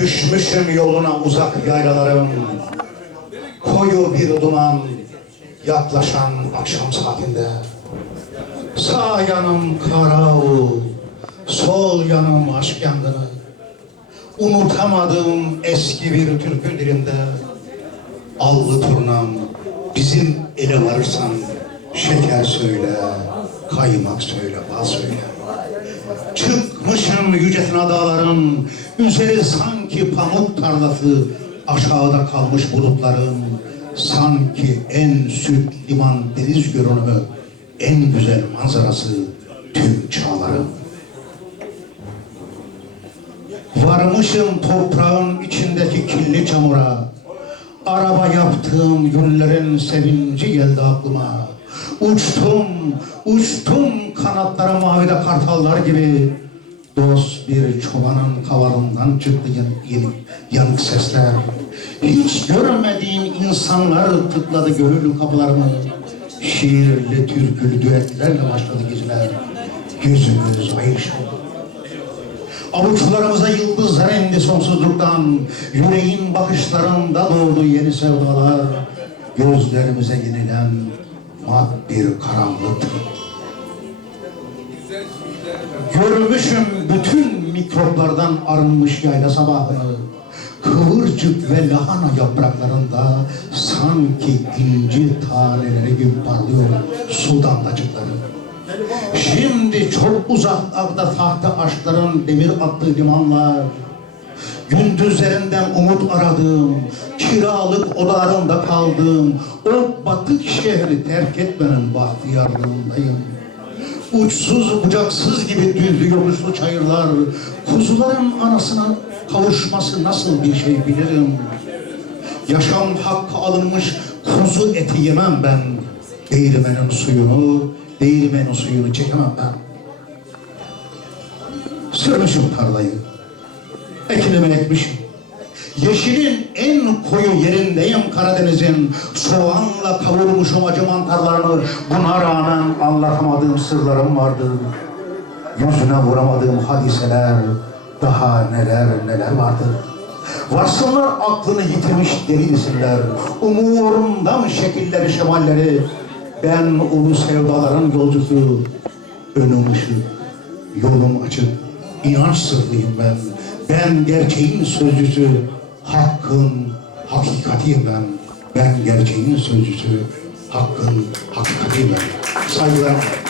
Düşmüşüm yoluna uzak yaylalarım. Koyu bir duman yaklaşan akşam saatinde. Sağ yanım karaul, sol yanım aşk yangını. Unutamadığım eski bir türkü dilimde. Allı turnam, bizim ele varırsan şeker söyle, kaymak söyle, bal söyle. Çıkmışım yücesine dağların, üzeri sanki pamuk tarlası, aşağıda kalmış bulutların, sanki en süt liman deniz görünümü, en güzel manzarası tüm çağların. Varmışım toprağın içindeki kirli çamura, araba yaptığım günlerin sevinci geldi aklıma. Uçtum, uçtum kanatları mavide kartallar gibi. Dost bir çobanın kavalından çıktı yan- yanık sesler. Hiç görmediğim insanlar tıkladı gönül kapılarımı. Şiirli, türkülü düetlerle başladı geceler. Gözümüz ayıştı. Avuçlarımıza yıldızlar indi sonsuzluktan. Yüreğin bakışlarında doğdu yeni sevdalar. Gözlerimize yenilen mat bir karanlık. Görmüşüm bütün mikroplardan arınmış yayla sabahını. Kıvırcık ve lahana yapraklarında sanki inci taneleri gibi parlıyor su damlacıkları. Şimdi çok uzaklarda tahta aşkların demir attığı limanlar, gündüzlerinden umut aradığım, kiralık odalarında kaldığım, o batık şehri terk etmenin bahtiyarlığındayım. Uçsuz bucaksız gibi düzlü yokuşlu çayırlar, kuzuların anasına kavuşması nasıl bir şey bilirim. Yaşam hakkı alınmış kuzu eti yemem ben. Değirmenin suyunu, değirmenin suyunu çekemem ben. Sürmüşüm tarlayı. Ekinimi ekmişim. Yeşilin en koyu yerindeyim Karadeniz'in. Soğanla kavurmuşum acı mantarlarını. Buna rağmen anlatamadığım sırlarım vardır. Yüzüne vuramadığım hadiseler, daha neler neler vardır. Varsınlar aklını yitirmiş deli misinler? Umurumda mı şekilleri, şemalleri? Ben ulu sevdaların yolcusu, önüm ışık, yolum açık, inanç sırrıyım ben. Ben gerçeğin sözcüsü, hakkın hakikatiyim ben. Ben gerçeğin sözcüsü, hakkın hakikatiyim ben. Saygılar.